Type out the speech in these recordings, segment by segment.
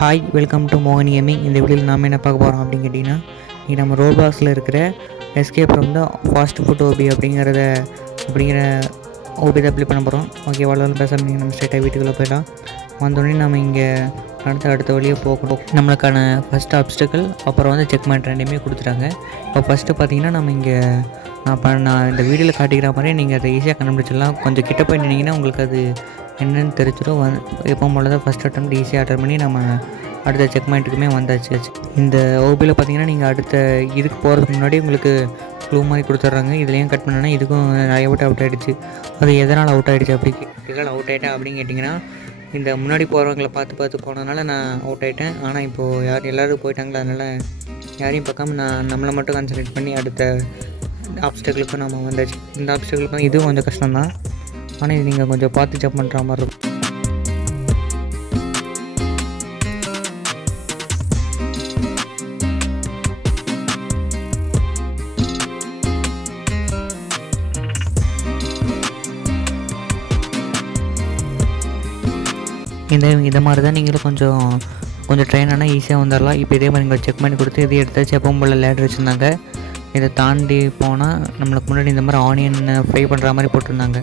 Hi, welcome to மோகன் gaming. இந்த வீடியோவில் நாம் என்ன பார்க்க போகிறோம் அப்படின்னு கேட்டிங்கன்னா, இன்றைக்கி நம்ம ரோட் பாக்ஸில் இருக்கிற escape from the fast food OP அப்படிங்கிற ஓபி தான் அப்ளை பண்ண போகிறோம். ஓகே, அவ்வளோதான் பேசாமல் நீங்கள் நம்ம ஸ்ட்ரைட்டாக வீட்டுக்குள்ளே போயிடலாம். வந்தோடனே நம்ம இங்கே அடுத்த வழியே போகணும். நம்மளுக்கான ஃபஸ்ட் ஆப்ஸ்டிக்கல் அப்புறம் வந்து செக் பாயிண்ட் ரெண்டுமே கொடுத்துட்டாங்க. இப்போ ஃபஸ்ட்டு பார்த்தீங்கன்னா நம்ம இங்கே நான் இந்த வீடியோவில் காட்டிக்கிற மாதிரியே நீங்கள் அதை ஈஸியாக கண்டுபிடிச்சிடலாம். கொஞ்சம் கிட்ட போய் நின்னீங்கன்னா உங்களுக்கு அது என்னென்னு தெரிஞ்சிடும். எப்போ போல தான் ஃபஸ்ட் அட்டம் ஈஸியாக அட்டன் பண்ணி நம்ம அடுத்த செக் பாயிண்ட்டுக்குமே வந்தாச்சு. இந்த ஓபியில் பார்த்தீங்கன்னா நீங்கள் அடுத்த இதுக்கு போகிறதுக்கு முன்னாடி உங்களுக்கு க்ளூ மாதிரி கொடுத்துட்றாங்க. இதுலேயும் கட் பண்ணோன்னா இதுக்கும் நிறைய அவுட் ஆகிடுச்சு. அது எதனால் அவுட் ஆகிடுச்சு இதனால் அவுட் ஆகிட்டேன் அப்படின்னு கேட்டிங்கன்னா, இந்த முன்னாடி போகிறவங்களை பார்த்து போனதுனால நான் அவுட் ஆகிட்டேன். ஆனால் இப்போது எல்லோரும் போயிட்டாங்களா, அதனால் யாரையும் பார்க்காம நான் நம்மளை மட்டும் கான்சன்ட்ரேட் பண்ணி அடுத்த ஆப்ஸ்டக்கிளுக்கும் நம்ம வந்தாச்சு. இந்த ஆப்ஸ்டக்கிளுக்கும் இதுவும் கொஞ்சம் கஷ்டம்தான், ஆனால் இது நீங்கள் கொஞ்சம் பார்த்து ஜம்ப் பண்ணுற மாதிரி இருக்கும். இந்த மாதிரி தான் நீங்களும் கொஞ்சம் ட்ரெயின் ஆனால் ஈஸியாக வந்துடலாம். இப்போ இதே மாதிரி நீங்கள் செக் பண்ணி கொடுத்து இதை எடுத்தாச்சு. எப்பவும் போல் லேடர் வச்சுருந்தாங்க. இதை தாண்டி போனால் நம்மளுக்கு முன்னாடி இந்த மாதிரி ஆனியன் ஃப்ரை பண்ணுற மாதிரி போட்டிருந்தாங்க.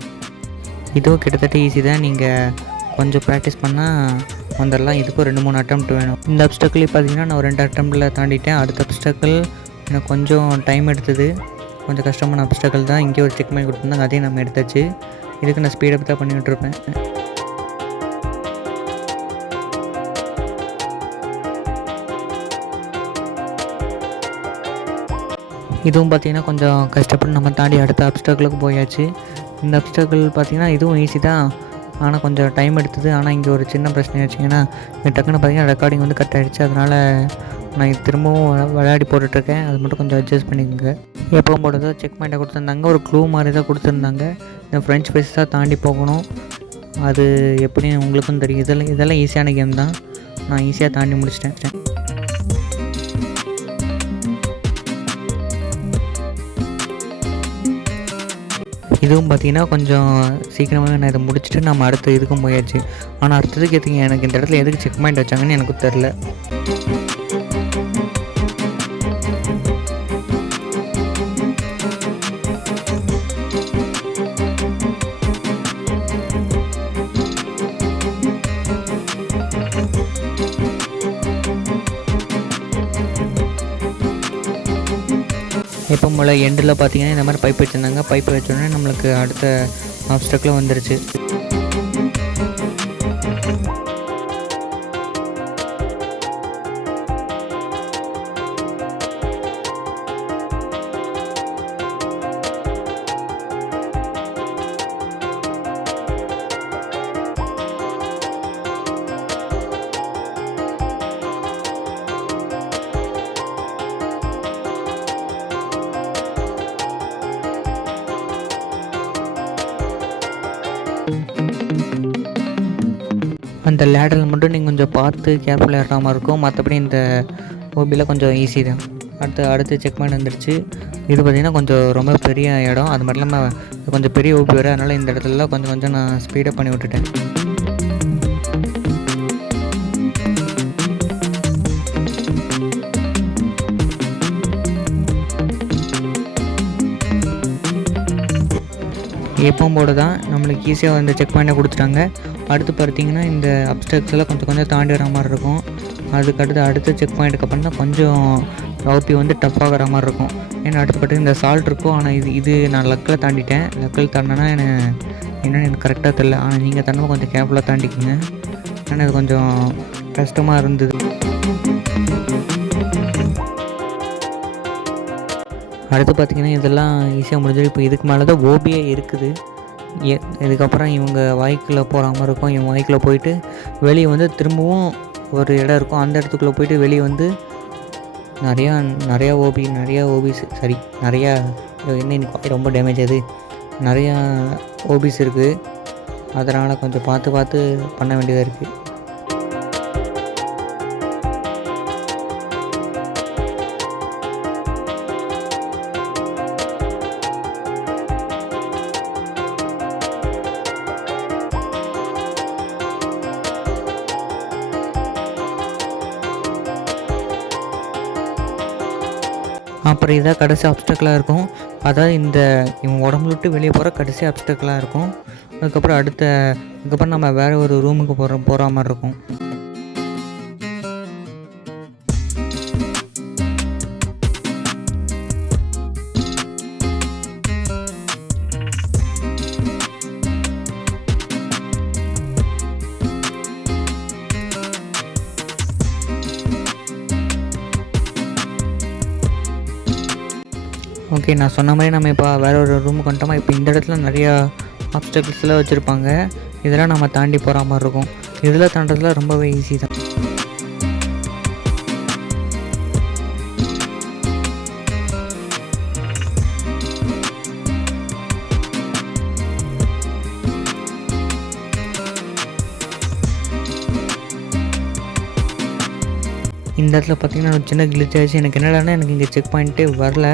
இதுவும் கிட்டத்தட்ட ஈஸி தான். நீங்கள் கொஞ்சம் ப்ராக்டிஸ் பண்ணால் வந்துடலாம். இதுக்கும் 2-3 அட்டெம்ப்ட் வேணும். இந்த அப்ஸ்டக்கிள் பார்த்தீங்கன்னா நான் ஒரு 2 அட்டெம்ப்டில் தாண்டிட்டேன். அடுத்த அப்ஸ்டக்கிள் எனக்கு கொஞ்சம் டைம் எடுத்தது. கொஞ்சம் கஷ்டமான அப்ஸ்டக்கிள் தான். இங்கே ஒரு செக் பண்ணி கொடுத்துருந்தாங்க, அதையும் நம்ம எடுத்தாச்சு. இதுக்கு நான் ஸ்பீடப் தான் பண்ணிகிட்ருப்பேன். இதுவும் பார்த்திங்கன்னா கொஞ்சம் கஷ்டப்பட்டு நம்ம தாண்டி அடுத்த அப்ஸ்டக்கிளுக்கு போயாச்சு. இந்த அப்ஸ்டக்கிள் பார்த்திங்கன்னா இதுவும் ஈஸி தான், ஆனால் கொஞ்சம் டைம் எடுத்தது. ஆனால் இங்கே ஒரு சின்ன பிரச்சனை ஆச்சுங்கன்னா, டக்குன்னு பார்த்திங்கன்னா ரெக்கார்டிங் வந்து கட் ஆகிடுச்சு. அதனால் நான் இது திரும்பவும் விளையாடி போட்டுட்ருக்கேன். அது மட்டும் கொஞ்சம் அட்ஜஸ்ட் பண்ணிக்கோங்க. எப்போ போட்டதோ செக் பாயிண்ட்டை கொடுத்துருந்தாங்க. ஒரு க்ளூ மாதிரி தான் கொடுத்துருந்தாங்க. இந்த ஃப்ரெஞ்ச் ஃப்ரைஸ் தான் தாண்டி போகணும். அது எப்படின்னு உங்களுக்கும் தெரியும். இதெல்லாம் ஈஸியான கேம் தான். நான் ஈஸியாக தாண்டி முடிச்சிட்டேன். இதுவும் பார்த்திங்கன்னா கொஞ்சம் சீக்கிரமாக நான் இதை முடிச்சுட்டு நம்ம அடுத்த இதுக்கும் போயாச்சு. ஆனால் அடுத்ததுக்கு எனக்கு இந்த இடத்துல எதுக்கு செக் பாயிண்ட் வச்சாங்கன்னு எனக்கு தெரில. எப்போ போல் எண்டில் பார்த்தீங்கன்னா இந்த மாதிரி பைப் வச்சுருந்தாங்க. பைப் வச்சோடனே நம்மளுக்கு அடுத்த ஆப்ஸ்டக்கிள் வந்துருச்சு. அந்த லேடரில் மட்டும் நீங்கள் கொஞ்சம் பார்த்து கேர்ஃபுல்லாக ஏறுற மாதிரி இருக்கும். மற்றபடி இந்த ஓபியில் கொஞ்சம் ஈஸி தான். அடுத்து செக் பாயிண்ட் வந்துடுச்சு. இது பார்த்திங்கன்னா கொஞ்சம் ரொம்ப பெரிய இடம். அது மட்டும் இல்லாமல் கொஞ்சம் பெரிய ஓபி வரும். அதனால் இந்த இடத்துலலாம் கொஞ்சம் நான் ஸ்பீடப் பண்ணி விட்டுட்டேன். எப்பவும் போட தான் நம்மளுக்கு ஈஸியாக இந்த செக் பாயிண்ட்டை கொடுத்துட்டாங்க. அடுத்து பார்த்திங்கன்னா இந்த அப்ஸ்டக்ஸ் எல்லாம் கொஞ்சம் தாண்டி வர மாதிரி இருக்கும். அதுக்கடுத்து அடுத்த செக் பாயிண்ட்டுக்கு அப்புறம் தான் கொஞ்சம் ஓபி வந்து டஃப்பாகிற மாதிரி இருக்கும். ஏன்னா அடுத்து பார்த்திங்கன்னா இந்த சால்ட் இருக்கும். ஆனால் இது நான் லக்கில் தாண்டிட்டேன். லக்கில் தாண்டினா எனக்கு கரெக்டாக தெரில. ஆனால் நீங்கள் தானே கொஞ்சம் கேர்ஃபுல்லாக தாண்டிக்கிங்க. ஏன்னா இது கொஞ்சம் கஷ்டமாக இருந்தது. அடுத்து பார்த்திங்கன்னா இதெல்லாம் ஈஸியாக முடிஞ்சது. இப்போ இதுக்கு மேலே தான் ஓபியே இருக்குது. இதுக்கப்புறம் இவங்க வாய்க்குள்ளே போகிற மாதிரி இருக்கும். இவங்க வாய்க்குள்ளே போயிட்டு வெளியே வந்து திரும்பவும் ஒரு இடம் இருக்கும். அந்த இடத்துக்குள்ளே போயிட்டு வெளியே வந்து நிறையா ஓபிஸ் நிறையா இன்னைக்கு ரொம்ப டேமேஜ் ஆகுது. நிறையா ஓபிஸ் இருக்குது. அதனால் கொஞ்சம் பார்த்து பண்ண வேண்டியதாக இருக்குது. அப்புறம் இதான் கடைசி ஆப்ஸ்டக்கலாக இருக்கும். அதாவது இவன் உடம்புல விட்டு வெளியே போகிற கடைசி ஆப்ஸ்டக்கலாக இருக்கும். அதுக்கப்புறம் நம்ம வேறு ஒரு ரூமுக்கு போகிற மாதிரி இருக்கும். ஓகே, நான் சொன்ன மாதிரி நம்ம இப்போ வேறு ஒரு ரூமுக்கு வந்துட்டோமா. இப்போ இந்த இடத்துல நிறையா ஆப்ஸ்டக்கிள்ஸ்லாம் வச்சுருப்பாங்க. இதெல்லாம் நம்ம தாண்டி போகிற மாதிரி இருக்கும். இதில் தாண்டதுல ரொம்பவே ஈஸி தான். இந்த இடத்துல பார்த்திங்கன்னா ஒரு சின்ன கிளிச் ஆகிடுச்சு. எனக்கு என்னடானா எனக்கு இங்கே செக் பாயிண்ட்டே வரல.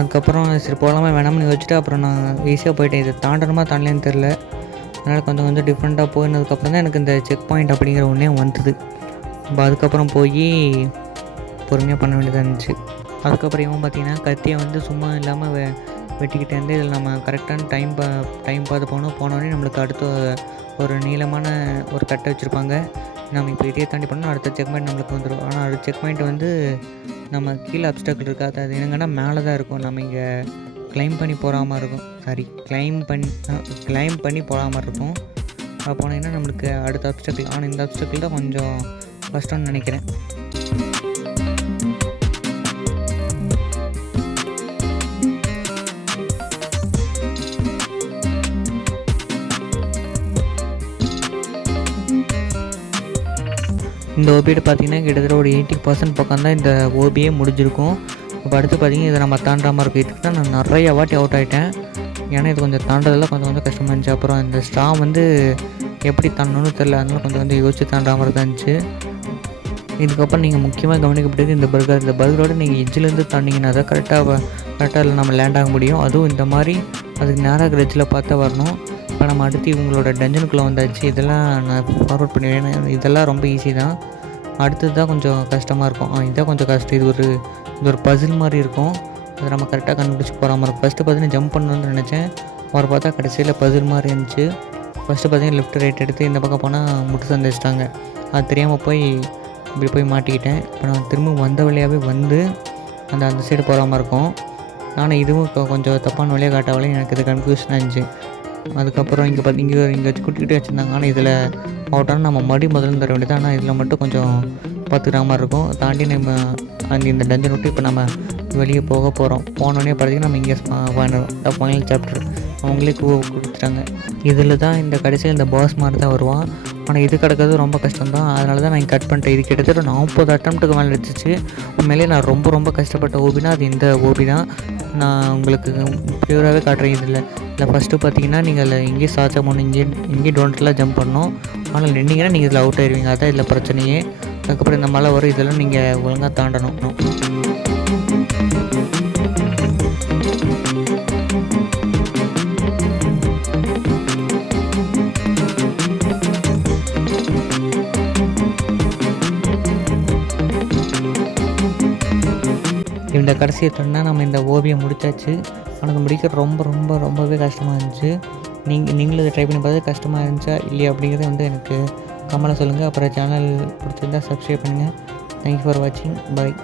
அதுக்கப்புறம் சரி போகலாமா வேணாம்னு யோசிச்சுட்டு அப்புறம் நான் ஈஸியாக போயிட்டேன். இதை தாண்டணுமா தாண்டலேன்னு தெரில. அதனால் கொஞ்சம் டிஃப்ரெண்ட்டாக போயினதுக்கப்புறம் தான் எனக்கு இந்த செக் பாயிண்ட் அப்படிங்கிற ஒன்றே வந்தது. இப்போ அதுக்கப்புறம் போய் பொறுமையாக பண்ண வேண்டியதாக இருந்துச்சு. அதுக்கப்புறம் இவன் பார்த்திங்கன்னா கத்தியை சும்மா இல்லாமல் வெட்டிக்கிட்டே இருந்து இதில் நம்ம கரெக்டான டைம் பார்த்து போனோடனே நம்மளுக்கு அடுத்த ஒரு நீளமான ஒரு கட்டை வச்சுருப்பாங்க. நம்ம இப்போ இதையே தாண்டி பண்ணால் அடுத்த செக் பாயிண்ட் நம்மளுக்கு வந்துடும். ஆனால் அடுத்த செக் பாயிண்ட் நம்ம கீழே அப்ஸ்டாக்கிள் இருக்காது. அது என்னங்கன்னா மேலே தான் இருக்கும். நம்ம இங்கே கிளைம் பண்ணி போகிற மாதிரி இருக்கும். கிளைம் பண்ணி போகிற மாதிரி இருக்கும். அது போனீங்கன்னா நம்மளுக்கு அடுத்த அப்ஸ்டாக்கிள். ஆனால் இந்த அப்ஸ்டாக்கிள் தான் கொஞ்சம் கஷ்டம்னு நினைக்கிறேன். இந்த ஓபியை பார்த்திங்கன்னா கிட்டத்தட்ட ஒரு 80% பக்கம் தான் இந்த ஓபியே முடிஞ்சிருக்கும். இப்போ அடுத்து பார்த்திங்கன்னா இதை நம்ம தாண்டாமல் இருக்கும். இதுக்கு தான் நான் நிறைய வாட்டி அவுட் ஆகிட்டேன். ஏன்னா இது கொஞ்சம் தாண்டதெல்லாம் கொஞ்சம் கஷ்டமாக இருந்துச்சு. அப்புறம் இந்த ஸ்ட்ரா எப்படி தாண்டணும்னு தெரில. அதனால கொஞ்சம் யோசிச்சு தாண்டாமல் தான் இருந்துச்சு. இதுக்கப்புறம் நீங்கள் முக்கியமாக கவனிக்கப்பட்டது இந்த பர்கரோடு நீங்கள் எஜ்ஜிலேருந்து தாண்டிங்கன்னா தான் கரெக்டாக நம்ம லேண்ட் ஆக முடியும். அதுவும் இந்த மாதிரி அதுக்கு நேராக எஜ்ஜில் பார்த்தா வரணும். இப்போ நம்ம அடுத்து இவங்களோட டஞ்சனுக்குள்ளே வந்தாச்சு. இதெல்லாம் நான் ஃபார்வர்ட் பண்ணுவேன். இதெல்லாம் ரொம்ப ஈஸி தான். அடுத்தது தான் கொஞ்சம் கஷ்டமாக இருக்கும். இதுதான் கொஞ்சம் கஷ்டம். இது ஒரு பசில் மாதிரி இருக்கும். அதை நம்ம கரெக்டாக கண்டுபிடிச்சி போகிற மாதிரி இருக்கும். ஃபஸ்ட்டு பார்த்தீங்கன்னா ஜம்ப் பண்ணணும்னு நினச்சேன். அவர் பார்த்தா கடைசியில் பசில் மாதிரி இருந்துச்சு. ஃபஸ்ட்டு பார்த்தீங்கன்னா லெஃப்ட் ரைட் எடுத்து இந்த பக்கம் போனால் முட்டு சந்திச்சிட்டாங்க. அது தெரியாமல் இப்படி போய் மாட்டிக்கிட்டேன். இப்போ நான் திரும்ப வந்த வழியாகவே அந்த சைடு போகிற மாதிரி இருக்கும். ஆனால் இதுவும் கொஞ்சம் தப்பான வழியாக காட்டாவளையும் எனக்கு இது கன்ஃபியூஷனாக இருந்துச்சு. அதுக்கப்புறம் இங்கே வச்சு குட்டிக்கிட்டே வச்சுருந்தாங்க. ஆனால் இதில் அவுட்டான நம்ம முதல்ல தர வேண்டியது. ஆனால் இதில் மட்டும் கொஞ்சம் பார்த்துக்கிற மாதிரி இருக்கும். தாண்டி நம்ம இந்த டஞ்சன் விட்டு இப்போ நம்ம வெளியே போகிறோம். போனோடனே பார்த்தீங்கன்னா நம்ம இங்கே ஃபைனல் சாப்டர் அவங்களே கொடுத்துட்டாங்க. இதில் தான் இந்த கடைசியில் இந்த பாஸ் மாதிரி தான் வருவான். ஆனால் இது கிடக்கிறது ரொம்ப கஷ்டம் தான். அதனால தான் நான் கட் பண்ணிட்டேன். இது கிட்டத்தட்ட 40 அட்டம்ப்ட்டுக்கு மேலே எடுத்துச்சு. உண்மையிலே நான் ரொம்ப கஷ்டப்பட்ட ஓபினா அது இந்த ஓபி தான். நான் உங்களுக்கு ப்யூராகவே காட்டுறேன். இதில் ஃபஸ்ட்டு பார்த்தீங்கன்னா நீங்கள் இங்கேயே சாச்சா போகணும். இங்கேயே டோன்ட்லாம் ஜம்ப் பண்ணணும். ஆனால் நின்னீங்கன்னா நீங்கள் இதில் அவுட் ஆயிடுவீங்க. அதான் இதில் பிரச்சனையே. அதுக்கப்புறம் இந்த மழை வரும். இதெல்லாம் நீங்கள் ஒழுங்காக தாண்டணும். இந்த கடைசியை தாண்டினா நம்ம இந்த ஓவியம் முடிச்சாச்சு. ஆனால் அது முடிக்க ரொம்பவே கஷ்டமாக இருந்துச்சு. நீங்களும் இதை ட்ரை பண்ணி பார்த்து கஷ்டமாக இருந்துச்சா இல்லையா அப்படிங்கிறத எனக்கு கமெண்ட்டில் சொல்லுங்கள். அப்புறம் சேனல் பிடிச்சிருந்தால் சப்ஸ்கிரைப் பண்ணுங்கள். தேங்க்யூ ஃபார் வாட்சிங். பாய்.